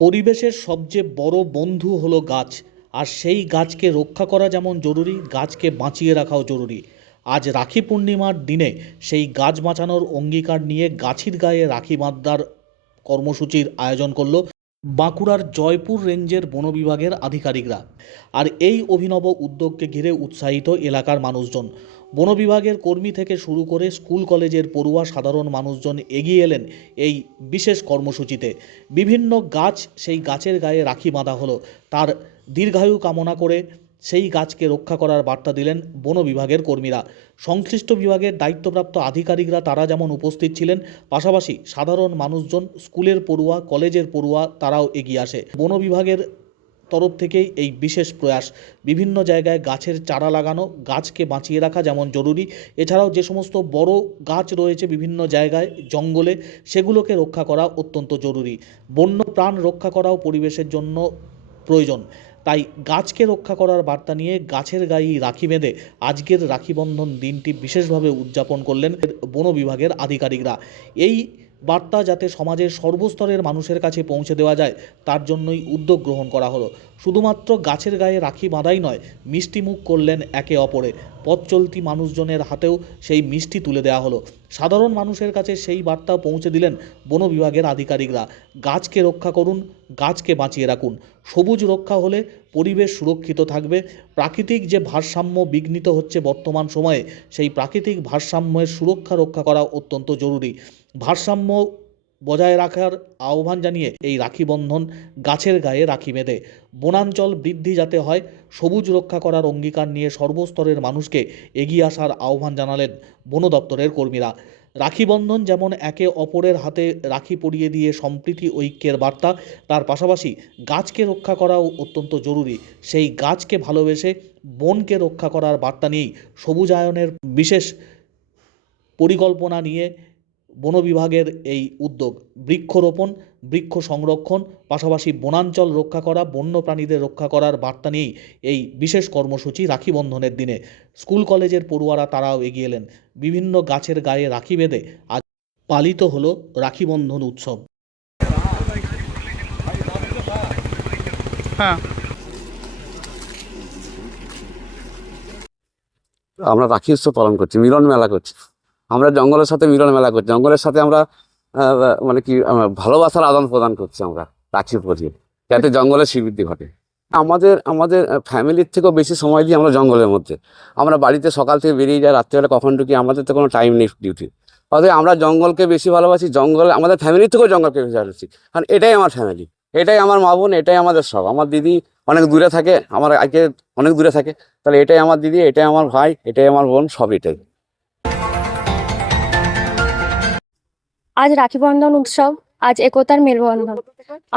পরিবেশের সবচেয়ে বড় বন্ধু হলো গাছ। আর সেই গাছকে রক্ষা করা যেমন জরুরি, গাছকে বাঁচিয়ে রাখাও জরুরি। আজ রাখি পূর্ণিমার দিনে সেই গাছ বাঁচানোর অঙ্গীকার নিয়ে গাছির গায়ে রাখি বাঁধবার কর্মসূচির আয়োজন করল বাঁকুড়ার জয়পুর রেঞ্জের বন বিভাগের আধিকারিকরা। আর এই অভিনব উদ্যোগকে ঘিরে উৎসাহিত এলাকার মানুষজন। বন বিভাগের কর্মী থেকে শুরু করে স্কুল কলেজের পড়ুয়া সাধারণ মানুষজন এগিয়ে এলেন এই বিশেষ কর্মসূচিতে। বিভিন্ন গাছ সেই গাছের গায়ে রাখি বাঁধা হলো। তার দীর্ঘায়ু কামনা করে সেই গাছকে রক্ষা করার বার্তা দিলেন বন বিভাগের কর্মীরা। সংশ্লিষ্ট বিভাগের দায়িত্বপ্রাপ্ত আধিকারিকরা তারা যেমন উপস্থিত ছিলেন, পাশাপাশি সাধারণ মানুষজন, স্কুলের পড়ুয়া, কলেজের পড়ুয়া তারাও এগিয়ে আসে। বন বিভাগের তরফ থেকেই এই বিশেষ প্রয়াস। বিভিন্ন জায়গায় গাছের চারা লাগানো, গাছকে বাঁচিয়ে রাখা যেমন জরুরি। এছাড়াও যে সমস্ত বড় গাছ রয়েছে বিভিন্ন জায়গায়, জঙ্গলে, সেগুলোকে রক্ষা করা অত্যন্ত জরুরি। বন্য প্রাণ রক্ষা করাও পরিবেশের জন্য প্রয়োজন। তাই গাছকে রক্ষা করার বার্তা নিয়ে গাছের গায়েই রাখি বেঁধে আজকের রাখি বন্ধন দিনটি বিশেষভাবে উদযাপন করলেন বন বিভাগের আধিকারিকরা। এই বার্তা যাতে সমাজের সর্বস্তরের মানুষের কাছে পৌঁছে দেওয়া যায়, তার জন্যই উদ্যোগ গ্রহণ করা হলো। শুধুমাত্র গাছের গায়ে রাখি বাঁধাই নয়, মিষ্টি মুখ করলেন একে অপরে। পথ চলতি মানুষজনের হাতেও সেই মিষ্টি তুলে দেওয়া হলো। সাধারণ মানুষের কাছে সেই বার্তা পৌঁছে দিলেন বন বিভাগের আধিকারিকরা। গাছকে রক্ষা করুন, গাছকে বাঁচিয়ে রাখুন। সবুজ রক্ষা হলে পরিবেশ সুরক্ষিত থাকবে। প্রাকৃতিক যে ভারসাম্য বিঘ্নিত হচ্ছে বর্তমান সময়ে, সেই প্রাকৃতিক ভারসাম্যের সুরক্ষা রক্ষা করা অত্যন্ত জরুরি। ভারসাম্য বজায় রাখার আহ্বান জানিয়ে এই রাখি বন্ধন গাছের গায়ে রাখি বেঁধে। বনাঞ্চল বৃদ্ধি যাতে হয়, সবুজ রক্ষা করার অঙ্গীকার নিয়ে সর্বস্তরের মানুষকে এগিয়ে আসার আহ্বান জানালেন বন দপ্তরের কর্মীরা। রাখি বন্ধন যেমন একে অপরের হাতে রাখি পরিয়ে দিয়ে সম্প্রীতি, ঐক্যের বার্তা, তার পাশাপাশি গাছকে রক্ষা করাও অত্যন্ত জরুরি। সেই গাছকে ভালোবেসে বনকে রক্ষা করার বার্তা নিয়েই সবুজায়নের বিশেষ পরিকল্পনা নিয়ে বন বিভাগের এই উদ্যোগ বৃক্ষরোপণ বৃক্ষ সংরক্ষণ পাশাপাশি বনাঞ্চল রক্ষা করা বন্য প্রাণীদের রক্ষা করার বার্তা নিয়েই এই বিশেষ কর্মসূচি রাখি বন্ধনের দিনে স্কুল কলেজের পড়ুয়ারা তারাও এগিয়ে এলেন। বিভিন্ন গাছের গায়ে রাখি বেঁধে আজ পালিত হলো রাখি বন্ধন উৎসব। হ্যাঁ। আমরা রাখি উৎসব পালন করছি মিলন মেলা করছি। আমরা জঙ্গলের সাথে মিলন মেলা করছি। জঙ্গলের সাথে আমরা মানে কি ভালোবাসার আদান প্রদান করছি আমরা রাখি পরিয়ে যাতে জঙ্গলের শ্রীবৃদ্ধি ঘটে। আমাদের আমাদের ফ্যামিলির থেকেও বেশি সময় দিই আমরা জঙ্গলের মধ্যে। আমরা বাড়িতে সকাল থেকে বেরিয়ে যাই, রাত্রিবেলা কখন ঢুকি, আমাদের তো কোনো টাইম নেই ডিউটি অতএব আমরা জঙ্গলকে বেশি ভালোবাসি, জঙ্গল, আমাদের ফ্যামিলির থেকেও জঙ্গলকে বেশি ভালোবাসি। কারণ এটাই আমার ফ্যামিলি এটাই আমার মা বোন, এটাই আমাদের সব। আমার দিদি অনেক দূরে থাকে, আমার আগে অনেক দূরে থাকে, তাহলে এটাই আমার দিদি, এটাই আমার ভাই, এটাই আমার বোন, সব এটাই। আজ রাখি বন্ধন উৎসব, আজ একতার মেলবন্ধন।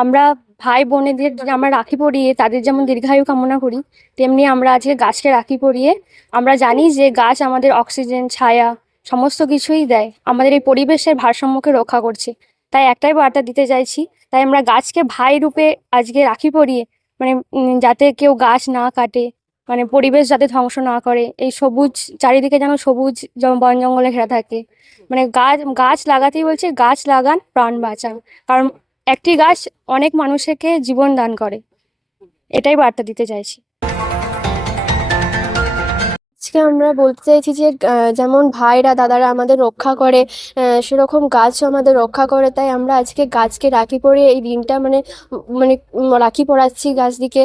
আমরা ভাই বোনেদের আমরা রাখি পরিয়ে তাদের যেমন দীর্ঘায়ু কামনা করি, তেমনি আমরা আজকে গাছকে রাখি পরিয়ে আমরা জানি যে গাছ আমাদের অক্সিজেন, ছায়া সমস্ত কিছুই দেয়, আমাদের এই পরিবেশের ভারসাম্যকে রক্ষা করছে। তাই একটাই বার্তা দিতে চাইছি, তাই আমরা গাছকে ভাই রূপে আজকে রাখি পরিয়ে মানে যাতে কেউ গাছ না কাটে মানে পরিবেশ যাতে ধ্বংস না করে, এই সবুজ চারিদিকে যেন সবুজ বন জঙ্গলে ঘেরা থাকে। মানে গাছ গাছ লাগাতেই বলছে, গাছ লাগান, প্রাণ বাঁচান। কারণ একটি গাছ অনেক মানুষকে জীবন দান করে। এটাই বার্তা দিতে চাইছি। আজকে আমরা বলতে চাইছি যে যেমন ভাইরা, দাদারা আমাদের রক্ষা করে সেরকম গাছও আমাদের রক্ষা করে, তাই আমরা আজকে গাছকে রাখি পরে এই দিনটা মানে মানে রাখি পড়াচ্ছি গাছ দিকে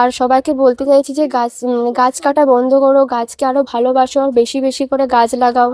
আর সবাইকে বলতে চাইছি যে, গাছ গাছ কাটা বন্ধ করো, গাছকে আরও ভালোবাসো, বেশি বেশি করে গাছ লাগাও।